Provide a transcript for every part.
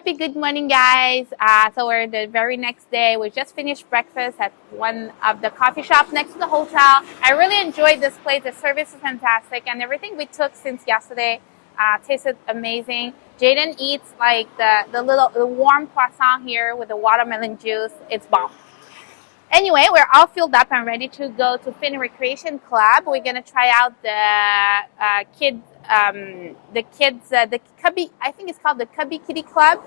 happy good morning, guys. So we're the very next day. We just finished breakfast at one of the coffee shops next to the hotel. I really enjoyed this place. The service is fantastic, and everything we took since yesterday tasted amazing. Jaden eats like the warm croissant here with the watermelon juice. It's bomb. Anyway, we're all filled up and ready to go to Finn Recreation Club. We're gonna try out the Cubby, I think it's called the Cubby Kitty Club.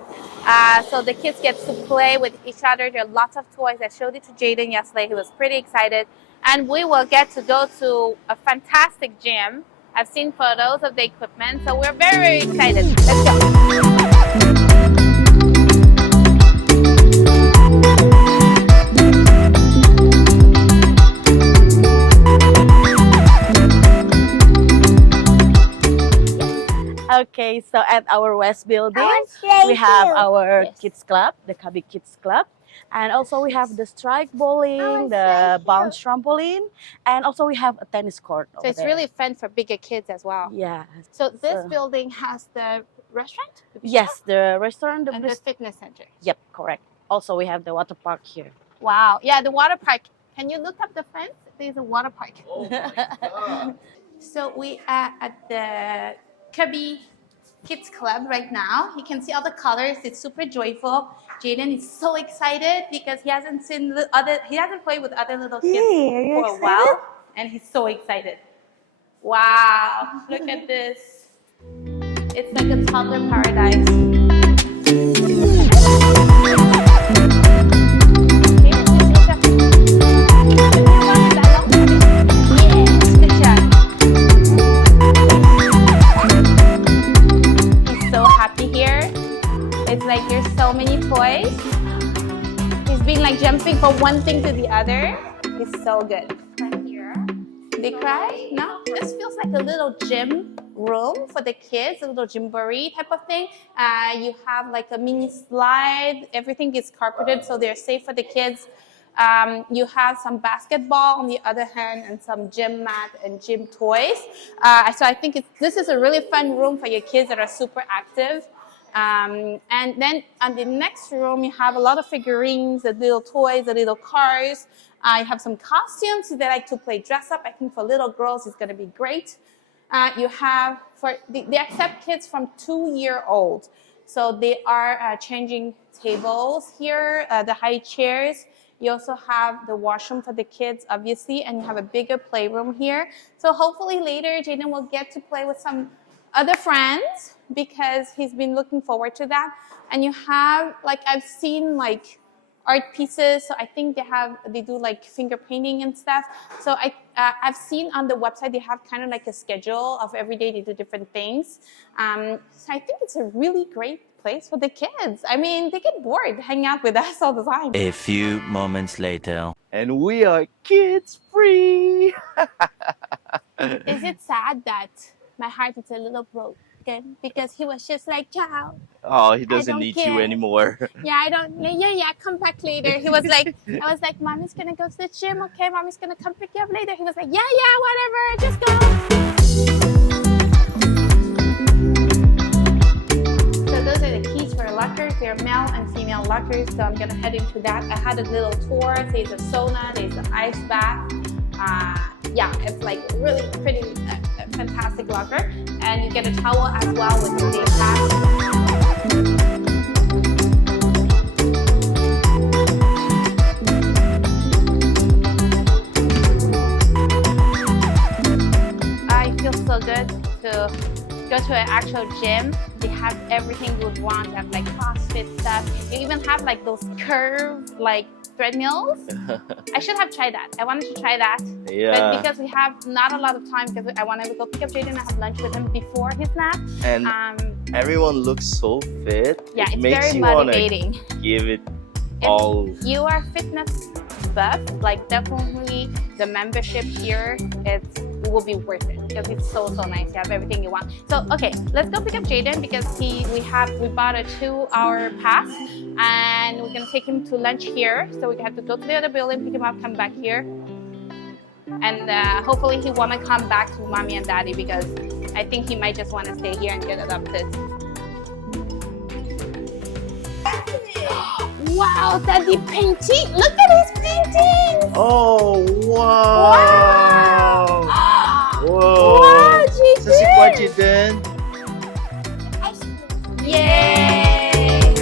So the kids get to play with each other. There are lots of toys. I showed it to Jaden yesterday. He was pretty excited. And we will get to go to a fantastic gym. I've seen photos of the equipment, so we're very, very excited. Let's go. Okay, so at our West building, we have our kids club, the Cubby Kids Club. And also we have the strike bowling, the bounce trampoline, and also we have a tennis court over So it's there. really fun for bigger kids as well. Yeah. So this building has the restaurant? Yes, the restaurant. And the fitness center. Yep, correct. Also we have the water park here. Wow. Yeah, the water park. Can you look up the fence? There's a water park. Oh my God. So we are at the Cubby Kids Club right now. You can see all the colors. It's super joyful. Jaden is so excited because he hasn't played with other little kids for a while, and he's so excited. Wow! Look at this. It's like a toddler paradise. It's like there's so many toys. He's been like jumping from one thing to the other. He's so good. They cry? No? This feels like a little gym room for the kids, a little gymboree type of thing. You have like a mini slide. Everything is carpeted so they're safe for the kids. You have some basketball on the other hand and some gym mat and gym toys. So I think this is a really fun room for your kids that are super active. And then on the next room, you have a lot of figurines, the little toys, the little cars. You have some costumes. They like to play dress up. I think for little girls, it's going to be great. You have, they accept kids from 2-year-old. So they are changing tables here, the high chairs. You also have the washroom for the kids, obviously, and you have a bigger playroom here. So hopefully later, Jaden will get to play with some other friends because he's been looking forward to that. And you have, like, I've seen like art pieces. So I think they do like finger painting and stuff. So I've seen on the website, they have kind of like a schedule of every day they do different things. So I think it's a really great place for the kids. I mean, they get bored hanging out with us all the time. A few moments later. And we are kids free. Is it sad that my heart is a little broken because he was just like, ciao. Oh, he doesn't need you anymore. Yeah, come back later. He was like, I was like, Mommy's gonna go to the gym, okay? Mommy's gonna come pick you up later. He was like, yeah, whatever, just go. So those are the keys for lockers. They're male and female lockers, so I'm gonna head into that. I had a little tour. There's a sauna, there's an ice bath. Yeah, it's like really pretty, fantastic locker. And you get a towel as well with the day pass. I feel so good to go to an actual gym. They have everything you would want. They have like CrossFit stuff. You even have like those curved like treadmills. I should have tried that. I wanted to try that. Yeah. But because we have not a lot of time, because I wanted to go pick up Jaden and have lunch with him before his nap. And everyone looks so fit. Yeah, it it's makes very you motivating. Wanna give it all. If you are fitness buff, like definitely the membership here, it will be worth it because it's so nice. You have everything you want. So okay, let's go pick up Jaden because we bought a 2-hour pass and we're gonna take him to lunch here. So we have to go to the other building, pick him up, come back here, and hopefully he wanna come back to mommy and daddy because I think he might just wanna stay here and get adopted. Wow, Daddy painting. Look at his painting. Oh, wow. Whoa. Wow, Ça, c'est quoi, Jaden? Jaden? Yay.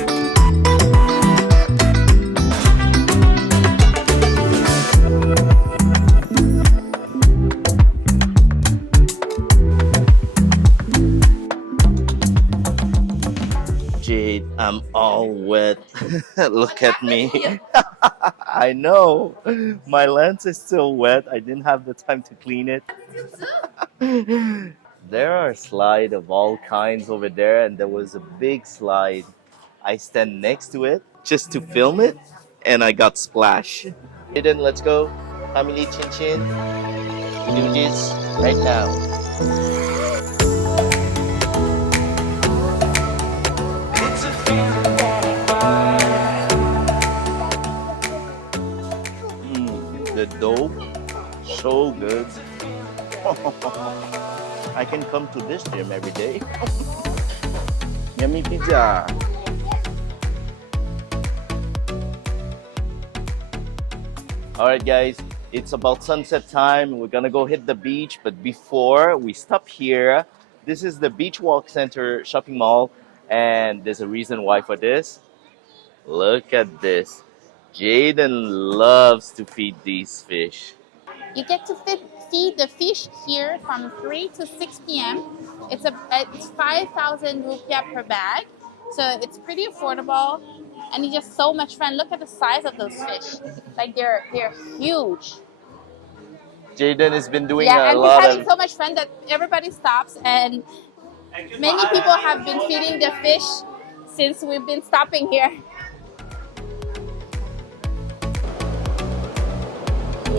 Jade, I'm all wet. Look at me. I know. My lens is still wet. I didn't have the time to clean it. There are slides of all kinds over there, and there was a big slide. I stand next to it just to film it, and I got splashed. Jaden, let's go. Family chin chin. We do this right now. The dough, so good. I can come to this gym every day. Yummy pizza. All right, guys, it's about sunset time. We're gonna go hit the beach, but before we stop here, this is the Beach Walk Center shopping mall, and there's a reason why for this. Look at this. Jaden loves to feed these fish. You get to feed the fish here from 3 to 6 p.m. It's 5,000 rupiah per bag, so it's pretty affordable, and it's just so much fun. Look at the size of those fish; like they're huge. Jaden has been doing Yeah, a and he's lot having of. so much fun that everybody stops, and many people have been feeding the fish since we've been stopping here.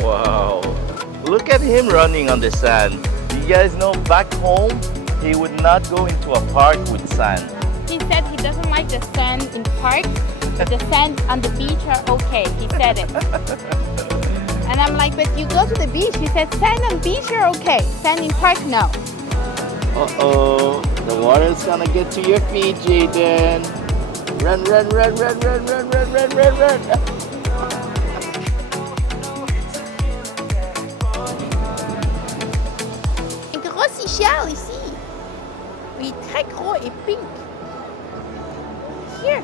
Wow. Look at him running on the sand. You guys know back home, he would not go into a park with sand. He said he doesn't like the sand in parks, but the sand on the beach are okay. He said it. And I'm like, but you go to the beach. He said, sand on beach are okay. Sand in park, no. Uh-oh. The water's gonna get to your feet, Jaden. Run, run, run, run, run, run, run, run, run, run. Un gros seashell ici. Il est très gros et pink. Here.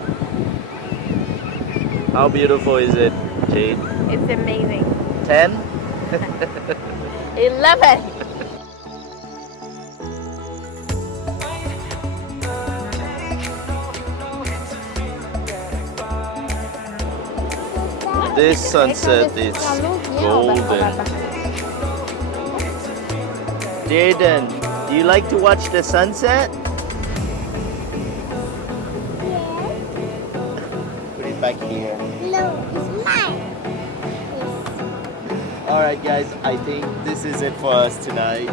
How beautiful is it, Jade? It's amazing. 10? 11. This sunset is golden. Jaden, do you like to watch the sunset? Put it back here. No, it's mine. Alright guys, I think this is it for us tonight.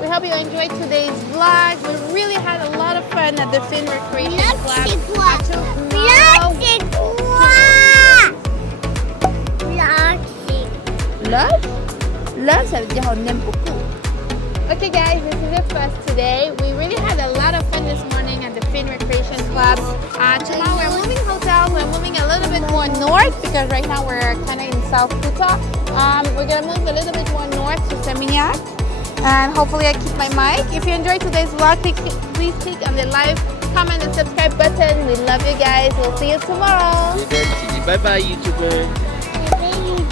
We hope you enjoyed today's vlog. We really had a lot of fun at the Fin Recreation Club. Love? Love, ça veut dire on aime beaucoup. Okay guys, this is it for us today. We really had a lot of fun this morning at the Fin Recreation Club. Tomorrow we're moving hotels. We're moving a little bit more north because right now we're kind of in South Kuta. We're going to move a little bit more north to Seminyak. And hopefully I keep my mic. If you enjoyed today's vlog, please click on the like, comment, and subscribe button. We love you guys. We'll see you tomorrow. Bye-bye, YouTuber.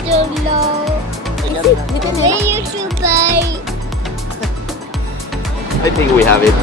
You don't know. You can Hey, YouTuber. I think we have it.